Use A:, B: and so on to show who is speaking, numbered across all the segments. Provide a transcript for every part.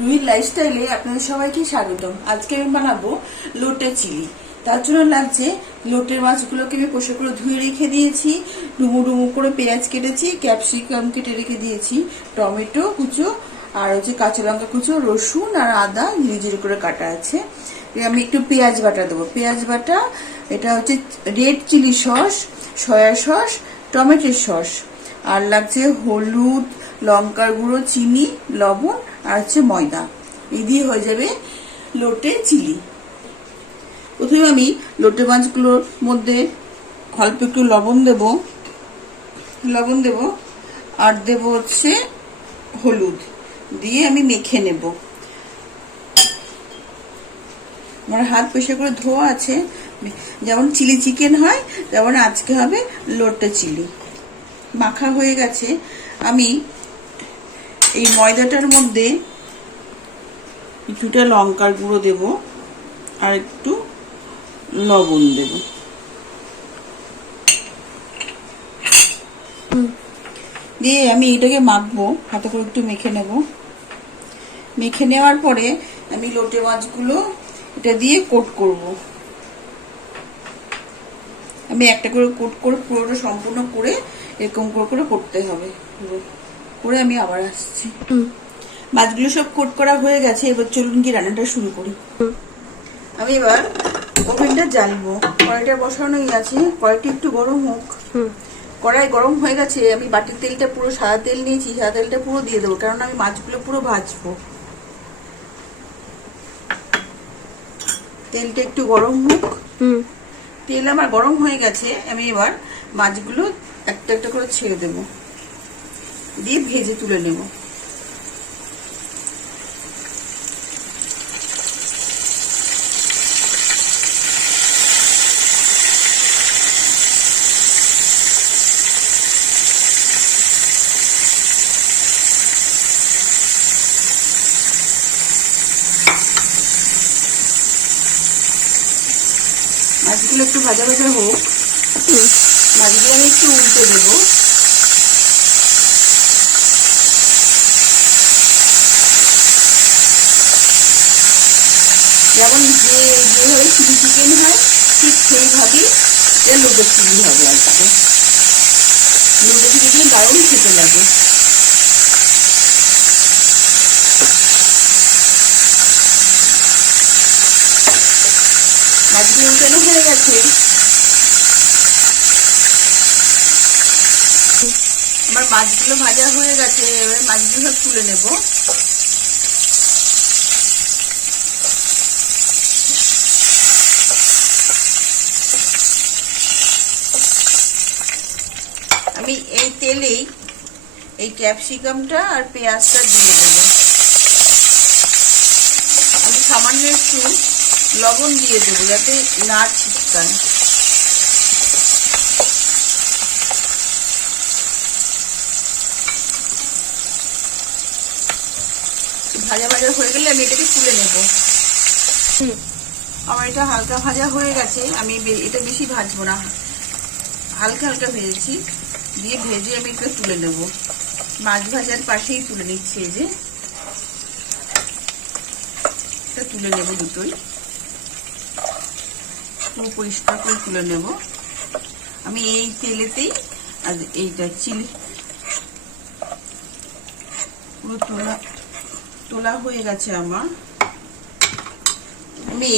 A: রুহির লাইফস্টাইলে আপনাদের সবাইকে স্বাগতম। আজকে আমি বানাবো লোটে চিলি। তার জন্য লাগছে লোটের মাছগুলোকে আমি পোষা করে ধুয়ে রেখে দিয়েছি, ডুমু ডুমু করে পেঁয়াজ কেটেছি, ক্যাপসিকাম কেটে রেখে দিয়েছি, টমেটো কুচো, আর হচ্ছে কাঁচা লঙ্কা কুচো, রসুন আর আদা জিরে করে কাটা আছে। আমি একটু পেঁয়াজ বাটা দেবো। পেঁয়াজ বাটা, এটা হচ্ছে red chilli sauce, soy sauce, টমেটোর সস। আর লাগছে হলুদ লঙ্কার গুঁড়ো, চিনি, লবণ আর হচ্ছে ময়দা। এই দিয়ে হয়ে যাবে লোটে চিলি। প্রথমে আমি লোটে মাছগুলোর মধ্যে অল্প একটু লবণ দেব। লবণ দেব আর দেব হচ্ছে হলুদ। দিয়ে আমি মেখে নেব। আমার হাত পেশে করে ধোয়া আছে। যেমন চিলি চিকেন হয়, তেমন আজকে হবে লোটে চিলি। মাখা হয়ে গেছে। আমি এই ময়দাটার মধ্যে কিছুটা লঙ্কার গুঁড়ো দেব আর একটু লবণ দেব। দিয়ে আমি এটাকে মাখবো, হাতে করে একটু মেখে নেব। মেখে নেওয়ার পরে আমি লোটে মাছগুলো এটা দিয়ে কোট করব। আমি একটা করে কোট করে পুরোটা সম্পূর্ণ করে এরকম করে করে করতে হবে। পুরো করে আমি আবার আসছি। মাছগুলো সব কোট করা হয়ে গেছে এবার চলুন কি রান্নাটা শুরু করি। আমি এবার ওভেনটা জ্বালবো। কড়াইটা বসানোই আছে কড়াইটা একটু গরম হোক। কড়াই গরম হয়ে গেছে আমি বাটির তেলটা পুরো সাদা তেল নিয়েছি সাদা তেলটা পুরো দিয়ে দেবো কারণ আমি মাছগুলো পুরো ভাজবো। তেলটা একটু গরম হোক। তেল আমার গরম হয়ে গেছে আমি এবার মাছগুলো একটা একটা করে ছেড়ে দেব। দিয়ে ভেজে তুলে নেব। মাছগুলো একটু ভাজা ভাজা হোক। মাছগুলো আমি একটু উল্টে দেবো। যেমন যে যেভাবে চিলি চিকেন হয়, ঠিক সেইভাবেই এটা লুডো চিলি হবে আজকে লুডো চিলি দারুণ খেতে লাগে। মাছগুলো উল্টানো হয়ে গেছে? আমার মাছগুলো ভাজা হয়ে গেছে, এবার মাছগুলো সব তুলে নেব। আমি এই তেলেই এই ক্যাপসিকামটা আর পেঁয়াজটা দিয়ে দেবো। আমি সামান্য একটু লবণ দিয়ে দেবো যাতে না ছিটকায়। ভাজা ভাজা হয়ে গেলে আমি এটাকে তুলে নেব। আমার এটা হালকা ভাজা হয়ে গেছে, আমি এটা বেশি ভাজবো না। হালকা হালকা ভেজেছি। দিয়ে ভেজে আমি এটা তুলে নেব। মাছ ভাজার পাশেই তুলে নিচ্ছি এই যে। তুলে নেব দুটোই। পুরো পরিষ্কার করে তুলে নেব। আমি এই তেলেতেই আর এইটা চিলি পুরো তোলা তোলা হয়ে গেছে আমার। আমি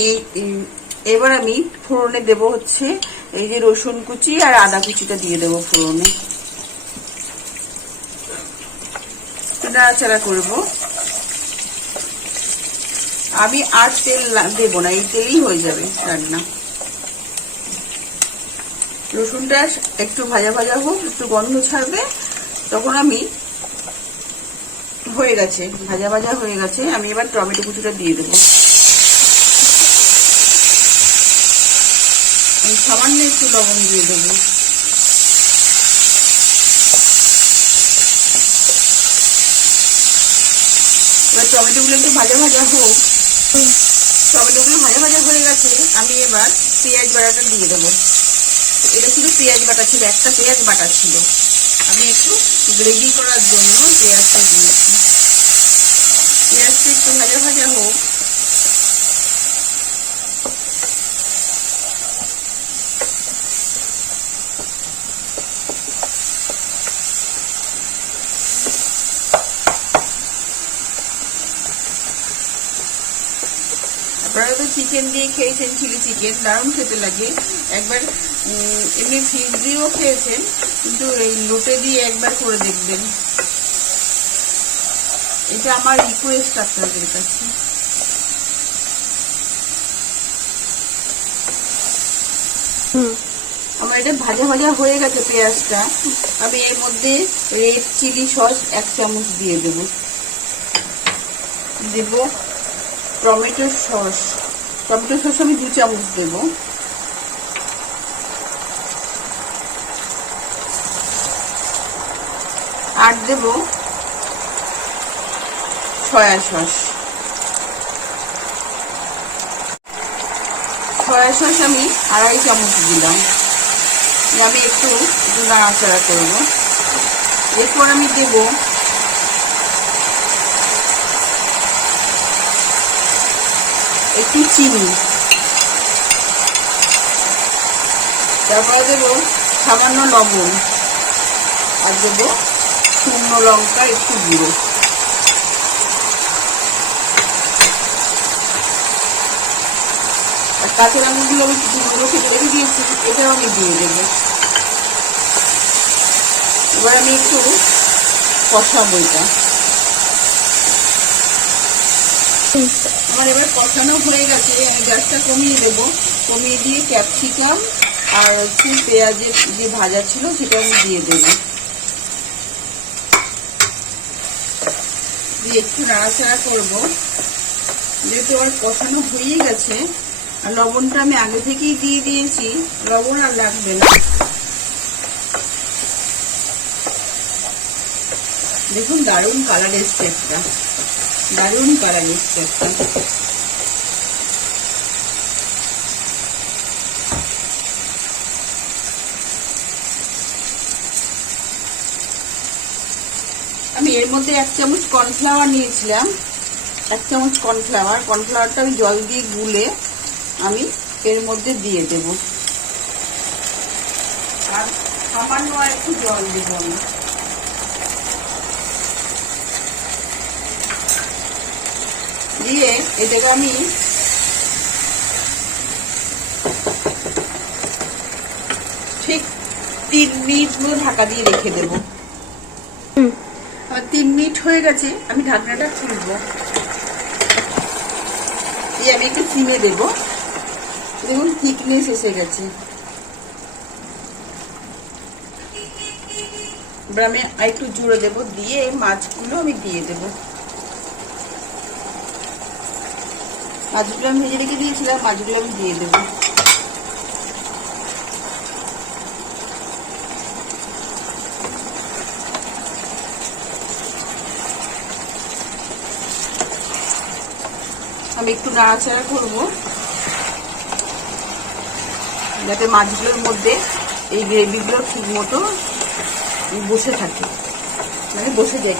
A: এবার আমি ফোড়নে দেব হচ্ছে এই যে রসুন কুচি আর আদা কুচিটা দিয়ে দেব ফোড়নে। নাড়াচাড়া করব। আমি আর তেল দেব না, এই তেলেই হয়ে যাবে রান্না। রসুনটা একটু ভাজা ভাজা হোক, একটু গন্ধ ছাড়বে, তখন আমি হয়ে গেছে, ভাজা ভাজা হয়ে গেছে, আমি এবার টমেটো কুচুটা দিয়ে দেবো। সামান্য একটু লবণ দিয়ে দেবো। এবার টমেটোগুলো একটু ভাজা ভাজা হোক। টমেটোগুলো ভাজা ভাজা হয়ে গেছে, আমি এবার পেঁয়াজ বাটাটা দিয়ে দেবো। এটা শুধু পেঁয়াজ বাটা ছিল, একটা পেঁয়াজ বাটা ছিল। আমি একটু গ্রেভি করার জন্য পেঁয়াজটা দিয়েছি। পেঁয়াজটা একটু ভাজা ভাজা হোক আপনারা তো চিকেন দিয়ে খেয়েছেন চিলি চিকেন দারুণ খেতে লাগে। একবার এমনি ফিশ দিয়েও খেয়েছেন, কিন্তু এই লোটে দিয়ে একবার করে দেখবেন। এটা আমার রিকোয়েস্ট আপনাদের কাছে। আমার এটা ভাজা ভাজা হয়ে গেছে পেঁয়াজটা। আমি এর মধ্যে রেড চিলি সস এক চামচ দিয়ে দেব। দেব টমেটো সস। টমেটো সস আমি দু চামচ দেব। আর দেব সয়া সস। সয়া সস আমি আড়াই চামচ দিলাম। আমি একটু নাড়াচাড়া করব। এরপর আমি দেব একটু চিনি। তারপরে দেব সামান্য লবণ। আর দেব শুকনো লঙ্কা, একটু গুঁড়ো। আর কাঁচা লঙ্কাগুলো আমি গুঁড়ো খেতে রেখে দিয়েছি, এটাও আমি দিয়ে দেবো। এবার আমি একটু কষাবো এটা। আমার এবার কষানো হয়ে গেছে। গ্যাসটা কমিয়ে দেবো। কমিয়ে দিয়ে ক্যাপসিকাম আর একটু পেঁয়াজের যে ভাজা ছিল সেটা আমি দিয়ে দিয়ে একটু নাড়াচাড়া করব। যেহেতু আমার কষানো হয়ে গেছে, আর লবণটা আমি আগে থেকেই দিয়ে দিয়েছি, লবণ আর লাগবে না। দেখুন দারুণ কালার এসছে একটা। দারুণ এসছে একটা। আমি এর মধ্যে এক চামচ কর্নফ্লাওয়ার নিয়েছিলাম। এক চামচ কর্নফ্লাওয়ার কর্নফ্লাওয়ারটা আমি জল দিয়ে গুলে আমি এর মধ্যে দিয়ে দেব। আর সামান্য একটু জল দেবো আমি দিয়ে এটাকে আমি ঠিক তিন মিনিট মতো ঢাকা দিয়ে রেখে দেবো। আর তিন মিনিট হয়ে গেছে আমি ঢাকনাটা খুলবো। দিয়ে আমি একটু সিমে দেবো। দেখুন থিকনেস এসে গেছে। এবার আমি একটু জুড়ে দেবো দিয়ে মাছগুলো আমি দিয়ে দেবো। মাছগুলো আমি ভেজে রেখে দিয়েছিলাম মাছগুলো আমি দিয়ে দেবো। আমি একটু নাড়াচাড়া করব। যাতে মাছগুলোর মধ্যে এই গ্রেভিগুলো ঠিক মতো বসে থাকে। মানে বসে যায়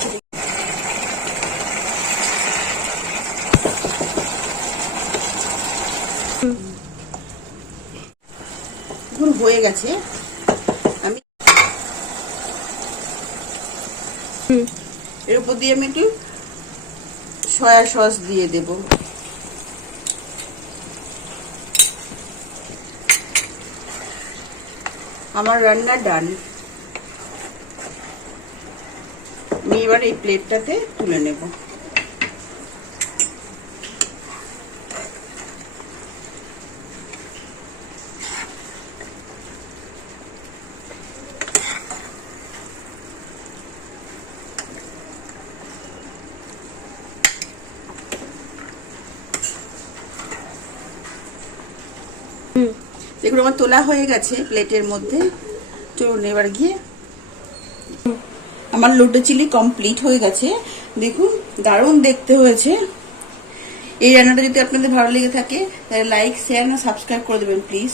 A: হয়ে গেছে। আমি এর উপর দিয়ে আমি একটু সয়া সস দিয়ে দেব। আমার রান্না ডান। আমি এবার এই প্লেটটাতে তুলে নেব। দেখুন আমার তোলা হয়ে গেছে প্লেটের মধ্যে, চলুন এবার গিয়ে। আমার লোডো চিলি কমপ্লিট হয়ে গেছে। দেখুন, দারুণ দেখতে হয়েছে। এই রান্নাটা যদি আপনাদের ভালো লেগে থাকে, তাহলে লাইক, শেয়ার, না সাবস্ক্রাইব করে দেবেন, প্লিজ।